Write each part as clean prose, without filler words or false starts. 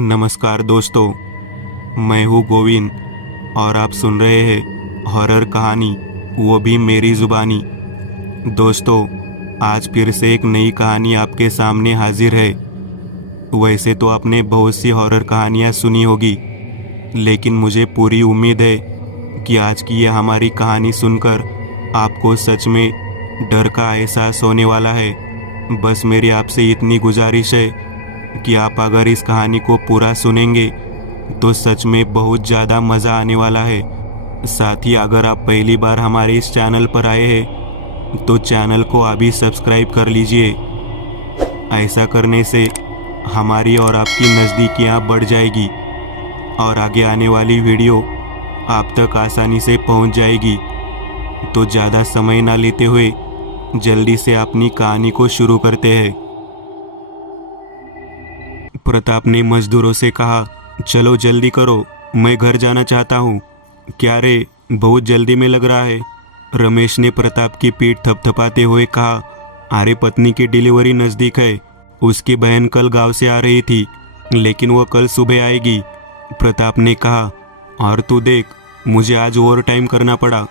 नमस्कार दोस्तों, मैं हूँ गोविंद और आप सुन रहे हैं हॉरर कहानी, वो भी मेरी ज़ुबानी। दोस्तों, आज फिर से एक नई कहानी आपके सामने हाजिर है। वैसे तो आपने बहुत सी हॉरर कहानियाँ सुनी होगी, लेकिन मुझे पूरी उम्मीद है कि आज की यह हमारी कहानी सुनकर आपको सच में डर का एहसास होने वाला है। बस मेरी आपसे इतनी गुजारिश है कि आप अगर इस कहानी को पूरा सुनेंगे तो सच में बहुत ज़्यादा मज़ा आने वाला है। साथ ही अगर आप पहली बार हमारे इस चैनल पर आए हैं तो चैनल को अभी सब्सक्राइब कर लीजिए। ऐसा करने से हमारी और आपकी नज़दीकियाँ बढ़ जाएगी और आगे आने वाली वीडियो आप तक आसानी से पहुंच जाएगी। तो ज़्यादा समय ना लेते हुए जल्दी से अपनी कहानी को शुरू करते हैं। प्रताप ने मजदूरों से कहा, चलो जल्दी करो, मैं घर जाना चाहता हूँ। क्या रे, बहुत जल्दी में लग रहा है। रमेश ने प्रताप की पीठ थपथपाते हुए कहा, अरे पत्नी की डिलीवरी नज़दीक है। उसकी बहन कल गांव से आ रही थी, लेकिन वह कल सुबह आएगी। प्रताप ने कहा, और तू देख, मुझे आज ओवर टाइम करना पड़ा,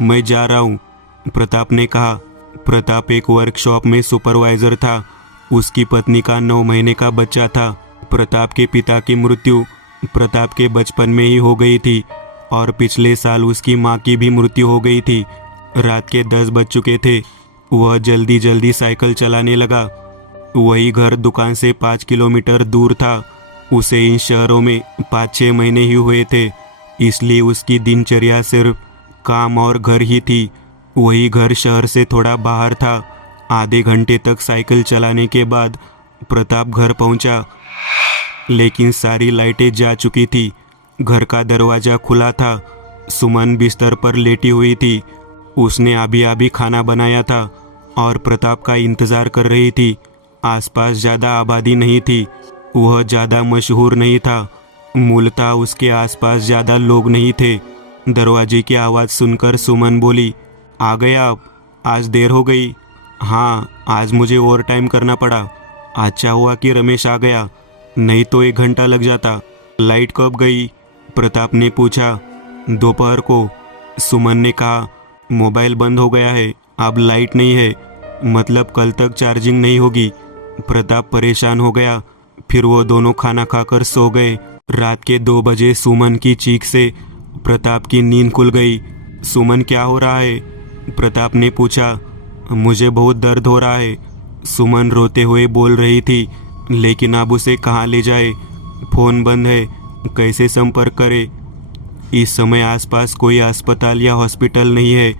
मैं जा रहा हूँ। प्रताप ने कहा। प्रताप एक वर्कशॉप में सुपरवाइज़र था। उसकी पत्नी का 9 महीने का बच्चा था। प्रताप के पिता की मृत्यु प्रताप के बचपन में ही हो गई थी और पिछले साल उसकी मां की भी मृत्यु हो गई थी। रात के 10 बज चुके थे। वह जल्दी जल्दी साइकिल चलाने लगा। वही घर दुकान से 5 किलोमीटर दूर था। उसे इन शहरों में 5-6 महीने ही हुए थे, इसलिए उसकी दिनचर्या सिर्फ काम और घर ही थी। वही घर शहर से थोड़ा बाहर था। आधे घंटे तक साइकिल चलाने के बाद प्रताप घर पहुंचा, लेकिन सारी लाइटें जा चुकी थी। घर का दरवाज़ा खुला था। सुमन बिस्तर पर लेटी हुई थी। उसने अभी अभी खाना बनाया था और प्रताप का इंतज़ार कर रही थी। आसपास ज़्यादा आबादी नहीं थी। वह ज़्यादा मशहूर नहीं था। मूलतः उसके आसपास ज़्यादा लोग नहीं थे। दरवाजे की आवाज़ सुनकर सुमन बोली, आ गए आप? आज देर हो गई। हाँ, आज मुझे ओवर टाइम करना पड़ा। अच्छा हुआ कि रमेश आ गया, नहीं तो 1 घंटा लग जाता। लाइट कब गई? प्रताप ने पूछा। दोपहर को, सुमन ने कहा। मोबाइल बंद हो गया है, अब लाइट नहीं है, मतलब कल तक चार्जिंग नहीं होगी। प्रताप परेशान हो गया। फिर वो दोनों खाना खाकर सो गए। रात के 2 बजे सुमन की चीख से प्रताप की नींद खुल गई। सुमन, क्या हो रहा है? प्रताप ने पूछा। मुझे बहुत दर्द हो रहा है, सुमन रोते हुए बोल रही थी। लेकिन अब उसे कहाँ ले जाए? फ़ोन बंद है, कैसे संपर्क करे? इस समय आसपास कोई अस्पताल या हॉस्पिटल नहीं है,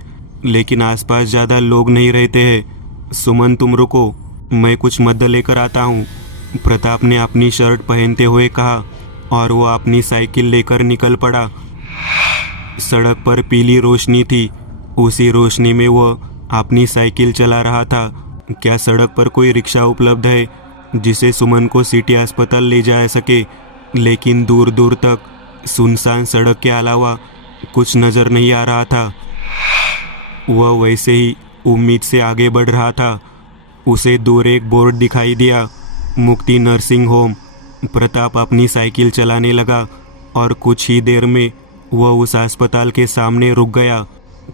लेकिन आसपास ज़्यादा लोग नहीं रहते हैं। सुमन, तुम रुको, मैं कुछ मदद लेकर आता हूँ। प्रताप ने अपनी शर्ट पहनते हुए कहा और वो अपनी साइकिल लेकर निकल पड़ा। सड़क पर पीली रोशनी थी। उसी रोशनी में वह अपनी साइकिल चला रहा था। क्या सड़क पर कोई रिक्शा उपलब्ध है जिसे सुमन को सिटी अस्पताल ले जा सके? लेकिन दूर दूर तक सुनसान सड़क के अलावा कुछ नज़र नहीं आ रहा था। वह वैसे ही उम्मीद से आगे बढ़ रहा था। उसे दूर एक बोर्ड दिखाई दिया, मुक्ति नर्सिंग होम। प्रताप अपनी साइकिल चलाने लगा और कुछ ही देर में वह उस अस्पताल के सामने रुक गया।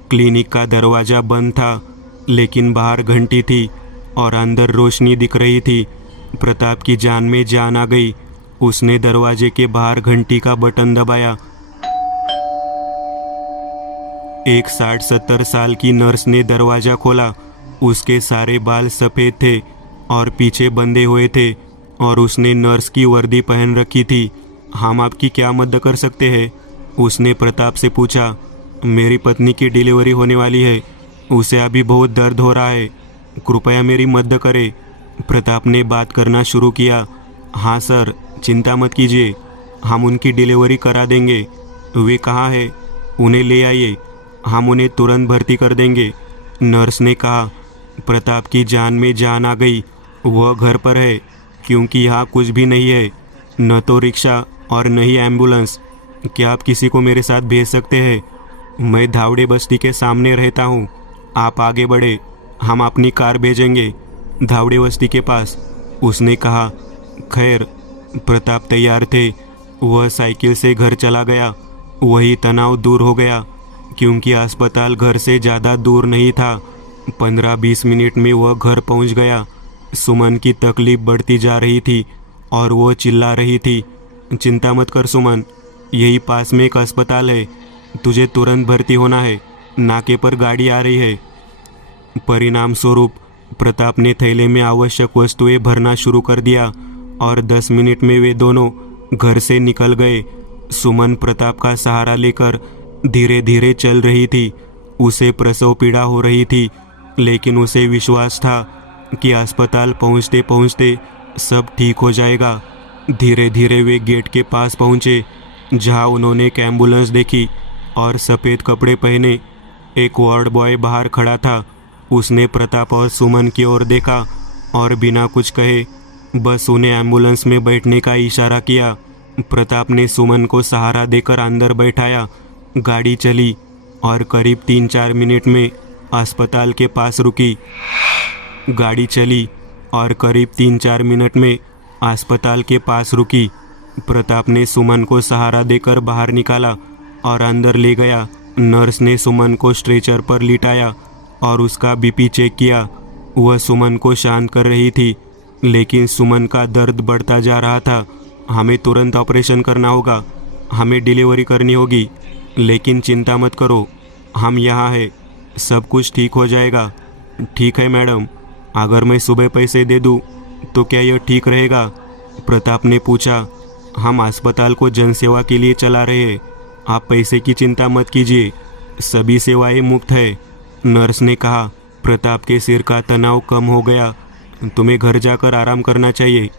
क्लिनिक का दरवाज़ा बंद था, लेकिन बाहर घंटी थी और अंदर रोशनी दिख रही थी। प्रताप की जान में जान आ गई। उसने दरवाजे के बाहर घंटी का बटन दबाया। एक 60-70 साल की नर्स ने दरवाज़ा खोला। उसके सारे बाल सफ़ेद थे और पीछे बंधे हुए थे और उसने नर्स की वर्दी पहन रखी थी। हम आपकी क्या मदद कर सकते हैं? उसने प्रताप से पूछा। मेरी पत्नी की डिलीवरी होने वाली है, उसे अभी बहुत दर्द हो रहा है, कृपया मेरी मदद करें। प्रताप ने बात करना शुरू किया। हाँ सर, चिंता मत कीजिए, हम उनकी डिलीवरी करा देंगे। वे कहाँ है? उन्हें ले आइए, हम उन्हें तुरंत भर्ती कर देंगे, नर्स ने कहा। प्रताप की जान में जान आ गई। वह घर पर है, क्योंकि यहाँ कुछ भी नहीं है, न तो रिक्शा और न ही एम्बुलेंस। क्या आप किसी को मेरे साथ भेज सकते हैं? मैं धावड़े बस्ती के सामने रहता हूँ, आप आगे बढ़े, हम अपनी कार भेजेंगे धावड़े बस्ती के पास, उसने कहा। खैर, प्रताप तैयार थे। वह साइकिल से घर चला गया। वही तनाव दूर हो गया, क्योंकि अस्पताल घर से ज़्यादा दूर नहीं था। 15-20 मिनट में वह घर पहुंच गया। सुमन की तकलीफ बढ़ती जा रही थी और वो चिल्ला रही थी, चिंता मत कर सुमन, यही पास में एक अस्पताल है, तुझे तुरंत भर्ती होना है, नाके पर गाड़ी आ रही है। परिणाम स्वरूप प्रताप ने थैले में आवश्यक वस्तुएं भरना शुरू कर दिया और 10 मिनट में वे दोनों घर से निकल गए। सुमन प्रताप का सहारा लेकर धीरे धीरे चल रही थी। उसे प्रसव पीड़ा हो रही थी, लेकिन उसे विश्वास था कि अस्पताल पहुंचते पहुंचते सब ठीक हो जाएगा। धीरे धीरे वे गेट के पास पहुंचे, जहां उन्होंने एक एम्बुलेंस देखी और सफ़ेद कपड़े पहने एक वार्ड बॉय बाहर खड़ा था। उसने प्रताप और सुमन की ओर देखा और बिना कुछ कहे बस उन्हें एम्बुलेंस में बैठने का इशारा किया। प्रताप ने सुमन को सहारा देकर अंदर बैठाया। गाड़ी चली और करीब 3-4 मिनट में अस्पताल के पास रुकी। गाड़ी चली और करीब 3-4 मिनट में अस्पताल के पास रुकी। प्रताप ने सुमन को सहारा देकर बाहर निकाला और अंदर ले गया। नर्स ने सुमन को स्ट्रेचर पर लिटाया और उसका बीपी चेक किया। वह सुमन को शांत कर रही थी, लेकिन सुमन का दर्द बढ़ता जा रहा था। हमें तुरंत ऑपरेशन करना होगा, हमें डिलीवरी करनी होगी, लेकिन चिंता मत करो, हम यहाँ हैं, सब कुछ ठीक हो जाएगा। ठीक है मैडम, अगर मैं सुबह पैसे दे दूँ तो क्या यह ठीक रहेगा? प्रताप ने पूछा। हम अस्पताल को जनसेवा के लिए चला रहे हैं, आप पैसे की चिंता मत कीजिए, सभी सेवाएं मुफ्त है, नर्स ने कहा। प्रताप के सिर का तनाव कम हो गया। तुम्हें घर जाकर आराम करना चाहिए,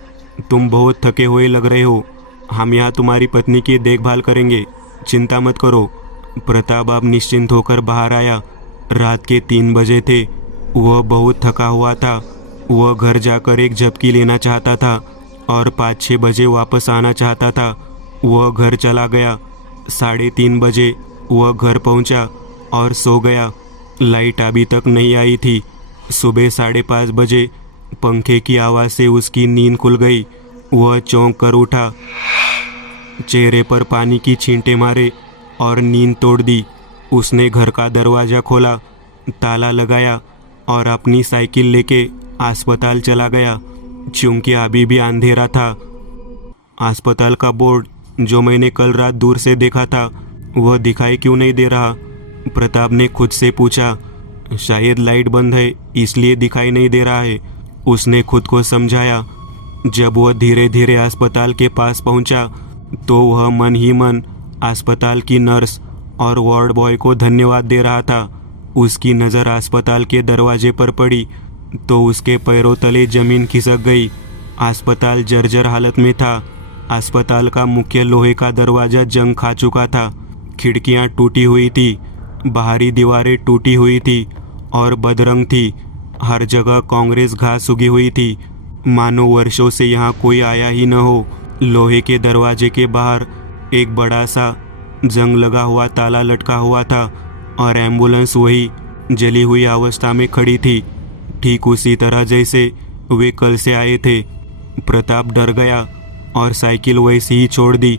तुम बहुत थके हुए लग रहे हो, हम यहाँ तुम्हारी पत्नी की देखभाल करेंगे, चिंता मत करो। प्रताप अब निश्चिंत होकर बाहर आया। रात के 3 बजे थे। वह बहुत थका हुआ था। वह घर जाकर एक झपकी लेना चाहता था और 5-6 बजे वापस आना चाहता था। वह घर चला गया। 3:30 बजे वह घर पहुंचा और सो गया। लाइट अभी तक नहीं आई थी। सुबह 5:30 बजे पंखे की आवाज़ से उसकी नींद खुल गई। वह चौंक कर उठा, चेहरे पर पानी की छींटे मारे और नींद तोड़ दी। उसने घर का दरवाज़ा खोला, ताला लगाया और अपनी साइकिल लेके अस्पताल चला गया। चूंकि अभी भी अंधेरा था, अस्पताल का बोर्ड जो मैंने कल रात दूर से देखा था वह दिखाई क्यों नहीं दे रहा? प्रताप ने खुद से पूछा। शायद लाइट बंद है इसलिए दिखाई नहीं दे रहा है, उसने खुद को समझाया। जब वह धीरे धीरे अस्पताल के पास पहुंचा तो वह मन ही मन अस्पताल की नर्स और वार्ड बॉय को धन्यवाद दे रहा था। उसकी नज़र अस्पताल के दरवाजे पर पड़ी तो उसके पैरों तले जमीन खिसक गई। अस्पताल जर्जर हालत में था। अस्पताल का मुख्य लोहे का दरवाज़ा जंग खा चुका था। खिड़कियां टूटी हुई थी, बाहरी दीवारें टूटी हुई थी और बदरंग थी। हर जगह कांग्रेस घास उगी हुई थी, मानो वर्षों से यहाँ कोई आया ही न हो। लोहे के दरवाजे के बाहर एक बड़ा सा जंग लगा हुआ ताला लटका हुआ था और एम्बुलेंस वही जली हुई अवस्था में खड़ी थी, ठीक उसी तरह जैसे वे कल से आए थे। प्रताप डर गया और साइकिल वैसी ही छोड़ दी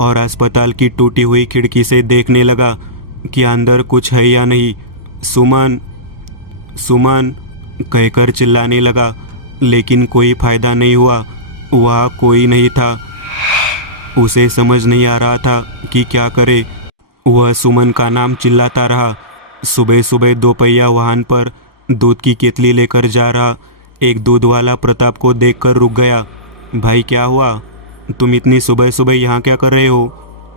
और अस्पताल की टूटी हुई खिड़की से देखने लगा कि अंदर कुछ है या नहीं। सुमन, सुमन कहकर चिल्लाने लगा, लेकिन कोई फायदा नहीं हुआ। वहाँ कोई नहीं था। उसे समझ नहीं आ रहा था कि क्या करे। वह सुमन का नाम चिल्लाता रहा। सुबह सुबह दोपहिया वाहन पर दूध की केतली लेकर जा रहा एक दूध वाला प्रताप को देखकर रुक गया। भाई क्या हुआ? तुम इतनी सुबह सुबह यहाँ क्या कर रहे हो?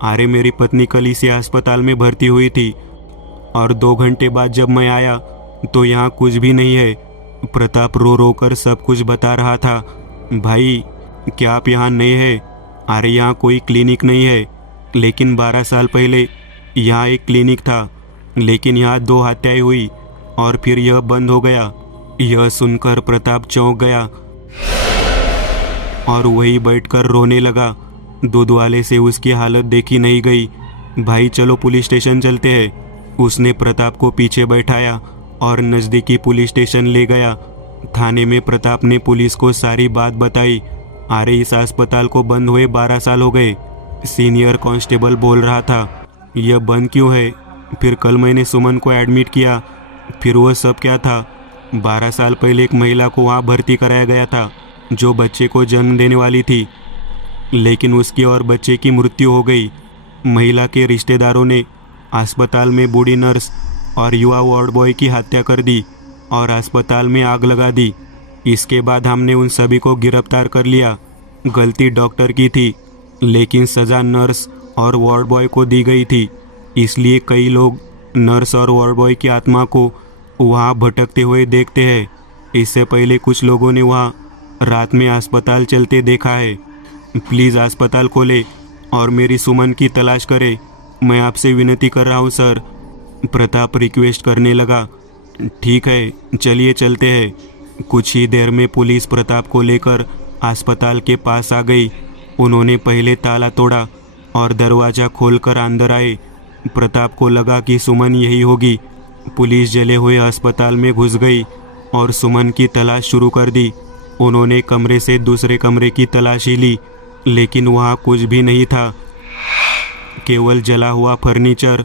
अरे मेरी पत्नी कल इसी अस्पताल में भर्ती हुई थी और 2 घंटे बाद जब मैं आया तो यहाँ कुछ भी नहीं है। प्रताप रो रो कर सब कुछ बता रहा था। भाई क्या आप यहाँ नए हैं? अरे यहाँ कोई क्लिनिक नहीं है, लेकिन 12 साल पहले यहाँ एक क्लिनिक था, लेकिन यहाँ 2 हत्याएं हुई और फिर यह बंद हो गया। यह सुनकर प्रताप चौंक गया और वही बैठकर रोने लगा। दूध वाले से उसकी हालत देखी नहीं गई। भाई चलो पुलिस स्टेशन चलते हैं। उसने प्रताप को पीछे बैठाया और नज़दीकी पुलिस स्टेशन ले गया। थाने में प्रताप ने पुलिस को सारी बात बताई। अरे इस अस्पताल को बंद हुए 12 साल हो गए, सीनियर कांस्टेबल बोल रहा था। यह बंद क्यों है? फिर कल मैंने सुमन को एडमिट किया, फिर वह सब क्या था? 12 साल पहले एक महिला को वहाँ भर्ती कराया गया था जो बच्चे को जन्म देने वाली थी, लेकिन उसकी और बच्चे की मृत्यु हो गई। महिला के रिश्तेदारों ने अस्पताल में बूढ़ी नर्स और युवा वार्ड बॉय की हत्या कर दी और अस्पताल में आग लगा दी। इसके बाद हमने उन सभी को गिरफ्तार कर लिया। गलती डॉक्टर की थी, लेकिन सज़ा नर्स और वार्ड बॉय को दी गई थी। इसलिए कई लोग नर्स और वार्ड बॉय की आत्मा को वहाँ भटकते हुए देखते हैं। इससे पहले कुछ लोगों ने वहाँ रात में अस्पताल चलते देखा है। प्लीज़ अस्पताल खोले और मेरी सुमन की तलाश करें। मैं आपसे विनती कर रहा हूँ सर। प्रताप रिक्वेस्ट करने लगा। ठीक है, चलिए चलते हैं। कुछ ही देर में पुलिस प्रताप को लेकर अस्पताल के पास आ गई। उन्होंने पहले ताला तोड़ा और दरवाज़ा खोलकर अंदर आए। प्रताप को लगा कि सुमन यही होगी। पुलिस जले हुए अस्पताल में घुस गई और सुमन की तलाश शुरू कर दी। उन्होंने कमरे से दूसरे कमरे की तलाशी ली, लेकिन वहाँ कुछ भी नहीं था। केवल जला हुआ फर्नीचर,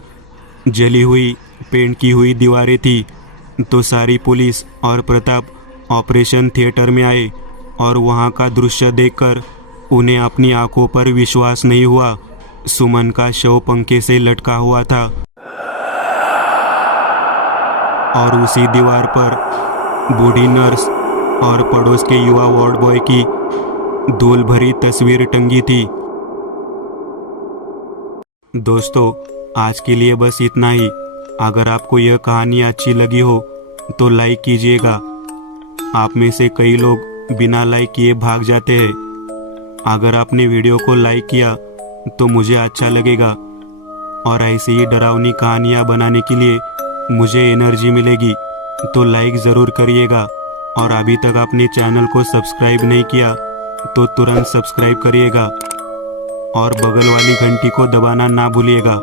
जली हुई पेंट की हुई दीवारें थी। तो सारी पुलिस और प्रताप ऑपरेशन थिएटर में आए और वहाँ का दृश्य देखकर उन्हें अपनी आंखों पर विश्वास नहीं हुआ। सुमन का शव पंखे से लटका हुआ था और उसी दीवार पर बूढ़ी नर्स और पड़ोस के युवा वार्ड बॉय की धूल भरी तस्वीर टंगी थी। दोस्तों, आज के लिए बस इतना ही। अगर आपको यह कहानी अच्छी लगी हो तो लाइक कीजिएगा। आप में से कई लोग बिना लाइक किए भाग जाते हैं। अगर आपने वीडियो को लाइक किया तो मुझे अच्छा लगेगा और ऐसी ही डरावनी कहानियाँ बनाने के लिए मुझे एनर्जी मिलेगी। तो लाइक ज़रूर करिएगा और अभी तक आपने चैनल को सब्सक्राइब नहीं किया तो तुरंत सब्सक्राइब करिएगा और बगल वाली घंटी को दबाना ना भूलिएगा।